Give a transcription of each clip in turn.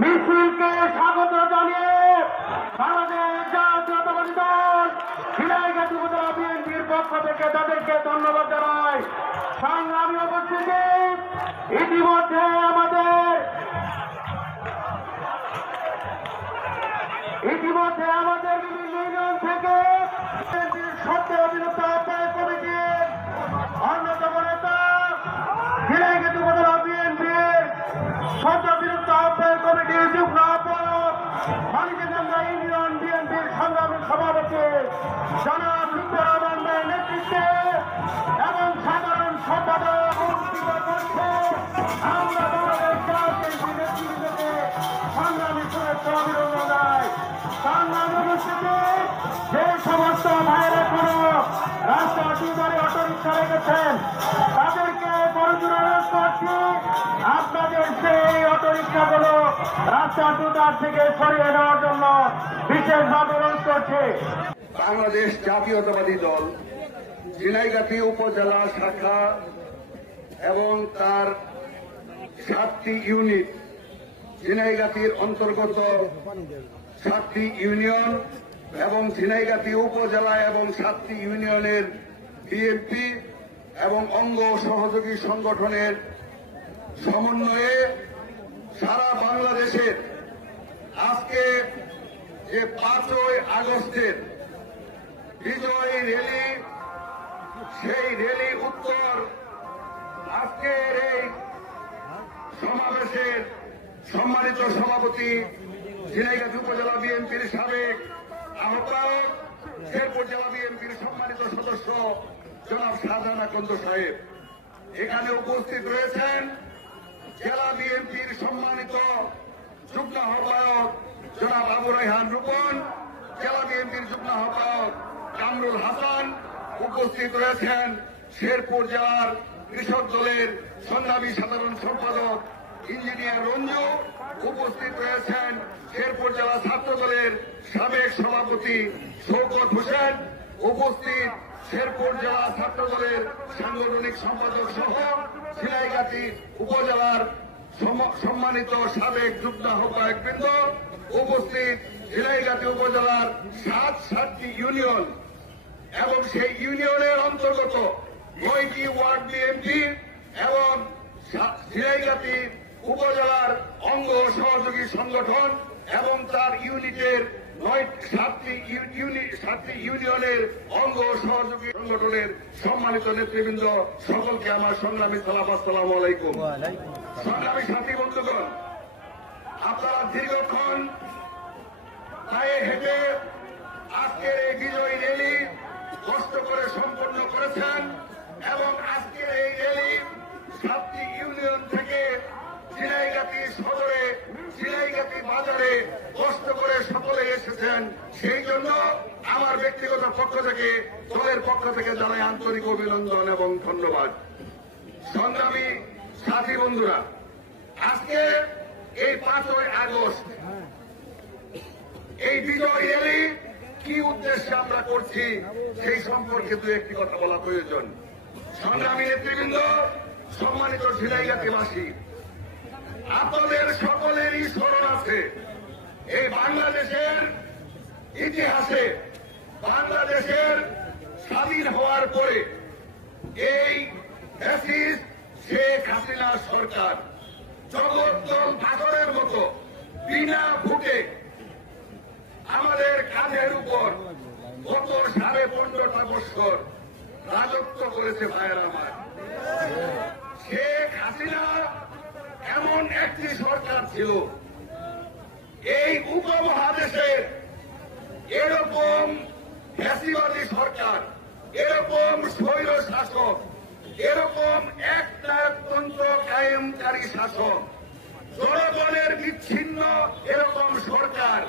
মিছিলকে স্বাগত জানিয়ে বাংলাদেশ জাতীয়তাবাদী দল ঝিনাইগাতি উপজেলা বিএনপির পক্ষ থেকে তাদেরকে ধন্যবাদ জানাই। সংগ্রামী উপস্থিতি, ইতিমধ্যে আমাদের বিভিন্ন ইউনিয়ন থেকে সত্য অভিযুক্ত আহ্বায়ক কমিটির অন্যতম নেতা ঝিনাইগাতি উপজেলা বিএনপির সত্য অভিযুক্ত আহ্বায়ক কমিটির যুগ্ম আহ্বায়ক মানিকগঞ্জা ইউনিয়ন বিএনপির সংগ্রামী সভাপতি জনাব লুৎফর রহমান ভাইয়ের নেতৃত্বে এবং সাধারণ সম্পাদক আমরা বাংলাদেশ জাতীয় নেতৃত্বকে সংগ্রামী শুভেচ্ছা অভিনন্দন জানাই। সংগ্রামী উপস্থিতি, যে সমস্ত ভাইয়েরা কোনো রাস্তা দুবারে অটোরিক্সা রেখেছেন তাদেরকে বড়জোর অনুরোধ করছি, আপনাদের সেই অটোরিক্সাগুলো রাস্তা দুটার থেকে সরিয়ে নেওয়ার জন্য বিশেষভাবে অনুরোধ করছি। বাংলাদেশ জাতীয়তাবাদী দল ঝিনাইগাতি উপজেলা শাখা এবং তার 7টি ইউনিট, ঝিনাইগাতির অন্তর্গত 7টি ইউনিয়ন এবং ঝিনাইগাতি উপজেলা এবং 7টি ইউনিয়নের বিএনপি এবং অঙ্গ সহযোগী সংগঠনের সমন্বয়ে সারা বাংলাদেশের আজকে যে 5ই আগস্টের বিজয় র্যালি, সেই র্যালি উত্তর আজকের এই সমাবেশের সম্মানিত সভাপতি ঝিনাইগাতি উপজেলা বিএনপির সাবেক আহ্বায়ক, শেরপুর জেলা বিএনপির সম্মানিত সদস্য জনাব শাহজাহান আকন্দ সাহেব, এখানে উপস্থিত রয়েছেন জেলা বিএনপির সম্মানিত যুগ্ম আহ্বায়ক জনাব আবু রায়হান রূপন, জেলা বিএনপির যুগ্ম আহ্বায়ক কামরুল হাসান, উপস্থিত রয়েছেন শেরপুর জেলার কৃষক দলের সংগ্রামী সাধারণ সম্পাদক ইঞ্জিনিয়ার রঞ্জু, উপস্থিত রয়েছেন শেরপুর জেলা ছাত্র দলের সাবেক সভাপতি শওকত হোসেন, উপস্থিত শেরপুর জেলা ছাত্র দলের সাংগঠনিক সম্পাদক সহ ঝিনাইগাতি উপজেলার সম্মানিত সাবেক যুগ্ম আহ্বায়ক বৃন্দ, উপস্থিত ঝিনাইগাতি উপজেলার 7টি ইউনিয়ন এবং সেই ইউনিয়নের অন্তর্গত 9টি ওয়ার্ড বিএনপি এবং ঝিনাইগাতি উপজেলার অঙ্গ সহযোগী সংগঠন এবং তার ইউনিটের 7টি ইউনিয়নের অঙ্গ সহযোগী সংগঠনের সম্মানিত নেতৃবৃন্দ, সকলকে আমার সংগ্রামী সালাম, আসসালামু আলাইকুম। সংগ্রামী সাথী বন্ধুগণ, আপনারা দীর্ঘক্ষণ পায়ে হেঁটে আজকের এই বিজয়ী র্যালি কষ্ট করে সম্পন্ন করেছেন এবং আজকের এই র্যালি 7টি ইউনিয়ন থেকে ঝিনাইগাতি সদরে, ঝিনাইগাতি বাজারে কষ্ট করে সকলে এসেছেন। সেই জন্য আমার ব্যক্তিগত পক্ষ থেকে, দলের পক্ষ থেকে জানাই আন্তরিক অভিনন্দন এবং ধন্যবাদ। সংগ্রামী সাথী বন্ধুরা, আজকে এই 5ই আগস্ট এই বিজয় র্যালি কি উদ্দেশ্যে আমরা করছি সেই সম্পর্কে দু একটি কথা বলা প্রয়োজন। সংগ্রামী নেতৃবৃন্দ, সম্মানিত ঝিনাইগাতিবাসী, আপনাদের সকলেরই স্মরণ আছে এই বাংলাদেশের ইতিহাসে, বাংলাদেশের স্বাধীন হওয়ার পরে এই ফ্যাসিস্ট শেখ হাসিনা সরকার জগদ্দল পাথরের মতো বিনা ভোটে আমাদের কাঁধের উপর গত 15.5 বছর রাজত্ব করেছে। ভাইয়ের আমার, শেখ হাসিনা এমন একটি সরকার ছিল, এই উপমহাদেশের এরকম ফ্যাসিবাদী সরকার, এরকম স্বৈর শাসক, এরকম একনায়কতন্ত্র কায়েমকারী শাসক, জনগণের বিচ্ছিন্ন এরকম সরকার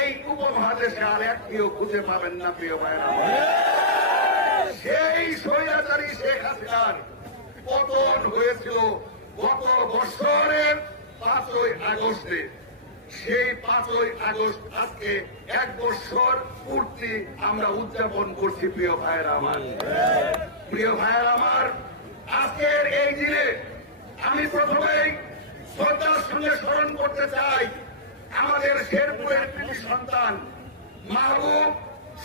এই উপমহাদেশে আর একটিও খুঁজে পাবেন না। প্রিয় ভাইরা, সেই স্বৈরাচারী শেখ হাসিনার পতন হয়েছিল গত বছরের 5ই আগস্টে। সেই 5ই আগস্ট আজকে 1 বছর পূর্তি আমরা উদযাপন করছি। প্রিয় ভাইয়েরা আমার, প্রিয় ভাইয়েরা আমার, আজকের এই দিনে আমি প্রথমেই শ্রদ্ধার সঙ্গে স্মরণ করতে চাই আমাদের শেরপুরের কৃতি সন্তান মাহবুব,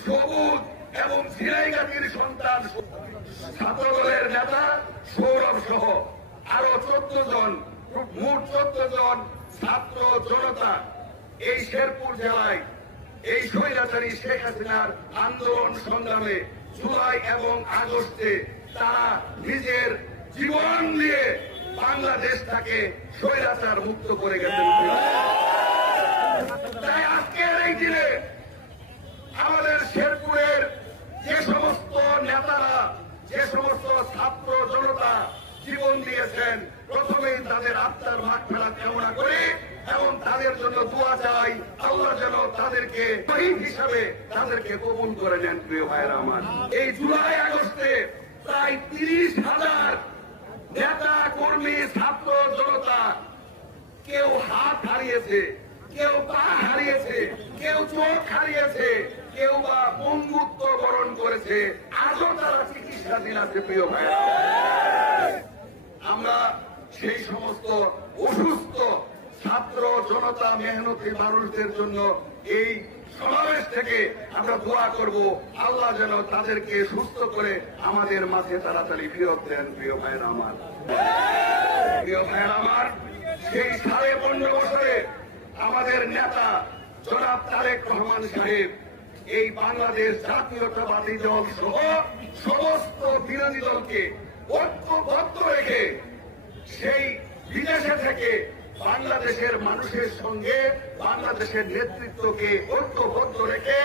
সবুজ এবং ঝিনাইগাতির সন্তান ছাত্রদলের নেতা সৌরভ সহ আরো 14 জন, মোট 14 জন ছাত্র জনতা এই শেরপুর জেলায় এই স্বৈরাচারী শেখ হাসিনার আন্দোলন সংগ্রামে জুলাই এবং আগস্টে তারা নিজের জীবন দিয়ে বাংলাদেশটাকে স্বৈরাচার মুক্ত করে গেছেন। তাই আজকের এই দিনে আমাদের শেরপুরের যে সমস্ত নেতারা, যে সমস্ত ছাত্র জনতা জীবন দিয়েছেন, প্রথমেই তাদের আত্মার মাগফিরাত কামনা করি এবং তাদের জন্য দোয়া চাই, আল্লাহ যেন তাদেরকে শহীদ হিসাবে তাদেরকে কবুল করে নেন। প্রিয় ভাইয়েরা আমার, এই জুলাই আগস্টে প্রায় 30,000 নেতা কর্মী ছাত্র জনতা কেউ হাত হারিয়েছে, কেউ পা হারিয়েছে, কেউ চোখ হারিয়েছে, কেউ বা বন্ধুত্ব বরণ করেছে, আজও তারা চিকিৎসাধীন আছে। প্রিয় ভাইয়েরা, আমরা সেই সমস্ত অসুস্থ ছাত্র জনতা মেহনতি মানুষদের জন্য এই সমাবেশ থেকে আমরা দোয়া করব, আল্লাহ যেন তাদেরকে সুস্থ করে আমাদের মাঝে তাড়াতাড়ি ফেরত দেন। প্রিয় ভাইয়েরা আমার, প্রিয় ভাইয়েরা আমার, সেই 15.5 বছরে আমাদের নেতা জনাব তারেক রহমান সাহেব এই বাংলাদেশ জাতীয়তাবাদী দল সহ সমস্ত বিরোধী দলকে ঐক্যবদ্ধ রেখে সেই বিদেশে থেকে বাংলাদেশের মানুষের সঙ্গে বাংলাদেশের নেতৃত্বকে ঐক্যবদ্ধ রেখে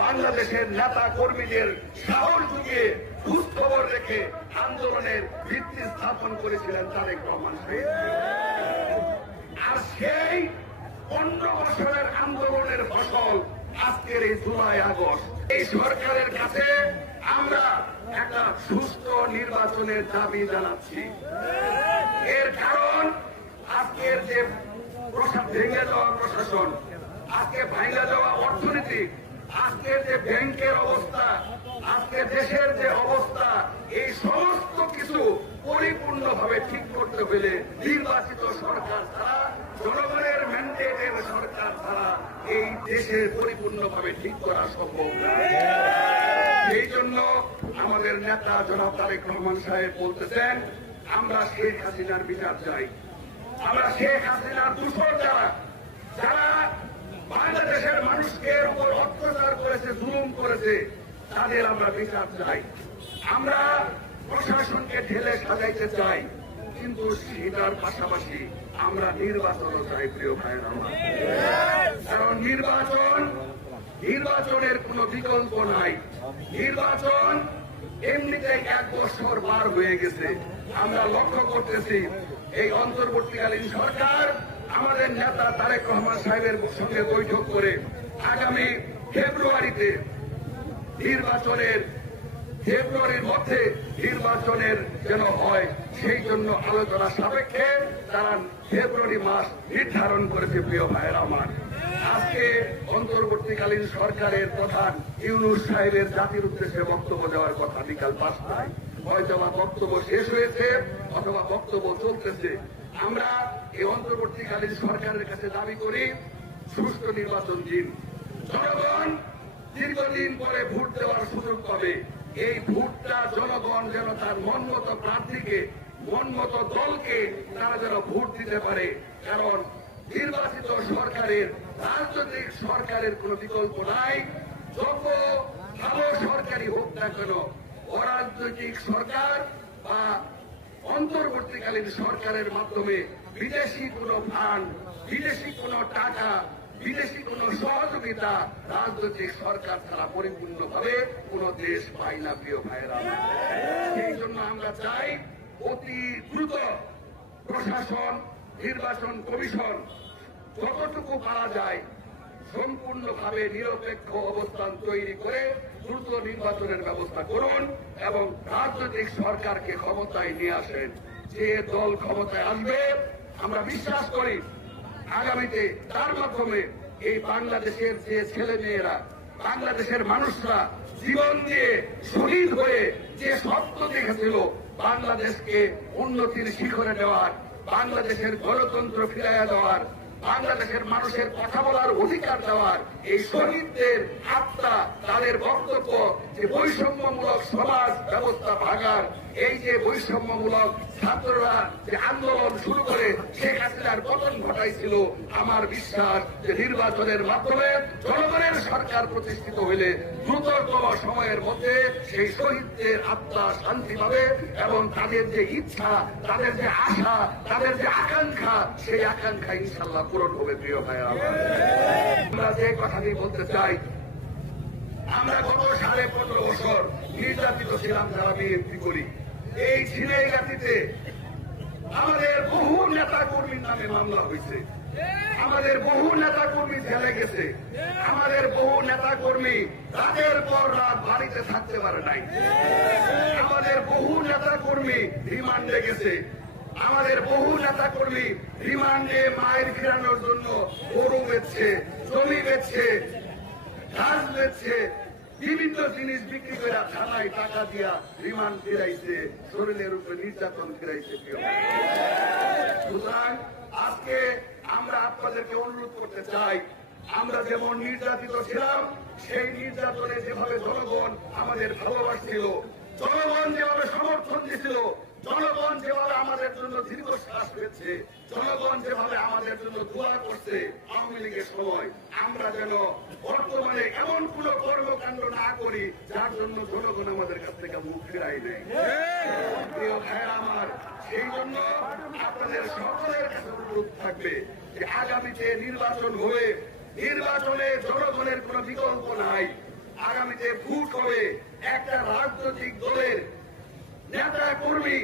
বাংলাদেশের নেতা কর্মীদের সাহস যুগিয়ে খোঁজখবর রেখে আন্দোলনের ভিত্তি স্থাপন করেছিলেন তারেক রহমান সাহেব। আর সেই 15 বছরের আন্দোলনের ফসল আজকের এই জুলাই আগস্ট। এই সরকারের কাছে আমরা একটা সুষ্ঠু নির্বাচনের দাবি জানাচ্ছি। এর কারণ আজকের যে ভেঙে যাওয়া প্রশাসন, আজকে ভেঙে যাওয়া অর্থনীতি, আজকের যে ব্যাংকের অবস্থা, আজকে দেশের যে অবস্থা, এই সমস্ত কিছু পরিপূর্ণভাবে ঠিক করতে হলে নির্বাচিত সরকার ছাড়া, জনগণের ম্যান্ডেটের সরকার ছাড়া এই দেশের পরিপূর্ণভাবে ঠিক করা সম্ভব না। এই জন্য আমাদের নেতা জনাব তারেক রহমান সাহেব বলতেছেন, আমরা শেখ হাসিনার বিচার চাই। আমরা শেখ হাসিনার দূষণ যারা বাংলাদেশের মানুষকে উপর অত্যাচার করেছে, জুলুম করেছে, তাদের আমরা বিচার চাই। আমরা প্রশাসনকে ঢেলে সাজাইতে চাই, কিন্তু সেটার পাশাপাশি আমরা নির্বাচনও চাই। প্রিয় ভাইয়েরা আমার, কারণ নির্বাচনের কোন বিকল্প নাই। নির্বাচন এমনিতেই 1 বছর পার হয়ে গেছে। আমরা লক্ষ্য করতেছি এই অন্তর্বর্তীকালীন সরকার আমাদের নেতা তারেক রহমান সাহেবের সঙ্গে বৈঠক করে আগামী ফেব্রুয়ারিতে ফেব্রুয়ারির মধ্যে নির্বাচনের যেন হয়, সেই জন্য আলোচনা সাপেক্ষে তারা ফেব্রুয়ারি মাস নির্ধারণ করেছে। প্রিয় ভাইয়েরা আমার, আজকে অন্তর্বর্তীকালীন সরকারের প্রধান ইউনূস সাহেবের জাতির উদ্দেশ্যে বক্তব্য দেওয়ার কথা বিকাল 5টায়। হয়তোবা বক্তব্য শেষ হয়েছে অথবা বক্তব্য চলতেছে। আমরা এই অন্তর্বর্তীকালীন সরকারের কাছে দাবি করি, সুষ্ঠু নির্বাচন দিন। জনগণ দীর্ঘদিন পরে ভোট দেওয়ার সুযোগ পাবে। এই ভোটটা জনগণ যেন তার মনমতো প্রার্থীকে, মনমতো দলকে তারা যেন ভোট দিতে পারে। কারণ নির্বাচিত সরকারের, রাজনৈতিক সরকারের কোন বিকল্প নাই। যত ভালো সরকারি হোক না কেন, অরাজনৈতিক সরকার বা অন্তর্বর্তীকালীন সরকারের মাধ্যমে বিদেশি কোন ফান্ড, বিদেশি কোন টাকা, বিদেশি কোন সহযোগিতা রাজনৈতিক সরকার ছাড়া পরিপূর্ণভাবে কোন দেশ পায় না। প্রিয় ভাইয়েরা, সেই জন্য আমরা চাই অতি দ্রুত প্রশাসন, নির্বাচন কমিশন যতটুকু পারা যায় সম্পূর্ণভাবে নিরপেক্ষ অবস্থান তৈরি করে দ্রুত নির্বাচনের ব্যবস্থা করুন এবং রাজনৈতিক সরকারকে ক্ষমতায় নিয়ে আসেন। যে দল ক্ষমতায় আসবে, আমরা বিশ্বাস করি আগামীতে তার মাধ্যমে এই বাংলাদেশের যে ছেলে মেয়েরা, বাংলাদেশের মানুষরা জীবন দিয়ে শহীদ হয়ে যে স্বপ্ন দেখেছিল বাংলাদেশকে উন্নতির শিখরে নেওয়ার, বাংলাদেশের গণতন্ত্র ফিরাইয়া দেওয়ার, বাংলাদেশের মানুষের কথা বলার অধিকার দেওয়ার, এই শহীদদের আত্মা, তাদের বক্তব্য যে বৈষম্যমূলক সমাজ ব্যবস্থা ভাঙার, এই যে বৈষম্যমূলক ছাত্ররা যে আন্দোলন শুরু করে শেখ হাসিনার পতন ঘটাইছিল, আমার বিশ্বাস যে নির্বাচনের মাধ্যমে জনগণের সরকার প্রতিষ্ঠিত হইলে দ্রুততম সময়ের মধ্যে সেই শহীদদের আত্মা শান্তি পাবে এবং তাদের যে ইচ্ছা, তাদের যে আশা, তাদের যে আকাঙ্ক্ষা, সেই আকাঙ্ক্ষা ইনশাল্লাহ পূরণ হবে। প্রিয় ভাইরা, আমরা যে কথাটি বলতে চাই, আমরা গত 15.5 বছর নির্যাতিত ছিলাম যারা বিএনপি করি। এই ঝিনাইগাতীতে আমাদের বহু নেতা কর্মীর নামে মামলা হয়েছে, আমাদের বহু নেতা কর্মী জেলে গেছে, আমাদের বহু নেতা কর্মী রাতের পর রাত বাড়িতে থাকতে পারে নাই, আমাদের বহু নেতা কর্মী রিমান্ডে গেছে, আমাদের বহু নেতা কর্মী রিমান্ডে মায়ের ফেরানোর জন্য গরু বেচছে, জমি বেচছে, ঘাস বেচছে, বিভিন্ন জিনিস বিক্রি করে থানায় টাকা দিয়া রিমান্ড ফিরাইছে, শরীরের উপরে নির্যাতন ফিরাইছে। সুতরাং আজকে আমরা আপনাদেরকে অনুরোধ করতে চাই, আমরা যেমন নির্যাতিত ছিলাম, সেই নির্যাতনে যেভাবে জনগণ আমাদের ভালোবাসছিল, জনগণ যেভাবে সমর্থন দিছিল, জনগণ যেভাবে আমাদের জন্য দীর্ঘশ্বাস পেয়েছে, জনগণ যেভাবে আমাদের জন্য দোয়া করছে আওয়ামী লীগের সময়, আমরা যেন বর্তমানে এমন কোন কর্মকাণ্ড না করি যার জন্য জনগণ আমাদের কাছ থেকে মুখ ফেরাই নেয়। প্রিয় ভাইরা আমার, সেই জন্য আপনাদের সকলের কাছে অনুরোধ থাকবে যে আগামীতে নির্বাচন হয়ে, নির্বাচনে জনগণের কোন বিকল্প নাই, আগামীতে ভোট হবে, একটা রাজনৈতিক দলের নেতা কর্মী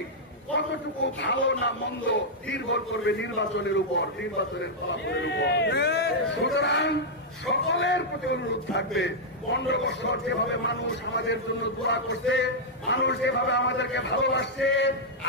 কতটুকু ভালো না মন্দ নির্ভর করবে নির্বাচনের উপর, নির্বাচনের ফলাফলের উপর। সুতরাং সকলের প্রতি অনুরোধ থাকবে, 15 বছর যেভাবে মানুষ আমাদের জন্য দোয়া করছে, মানুষ যেভাবে আমাদেরকে ভালোবাসছে,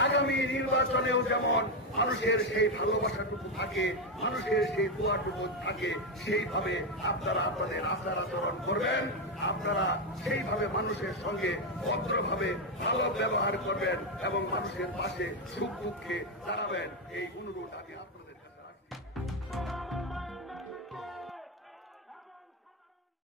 আগামী নির্বাচনেও যেমন মানুষের সেই ভালোবাসাটুকু থাকে, মানুষের সেই দোয়াটুকু থাকে, সেইভাবে আপনারা আপনাদের আচার আচরণ করবেন, আপনারা সেইভাবে মানুষের সঙ্গে ভদ্রভাবে ভালো ব্যবহার করবেন এবং মানুষের পাশে সুখ দুঃখে দাঁড়াবেন। এই অনুরোধ আমি আপনাদের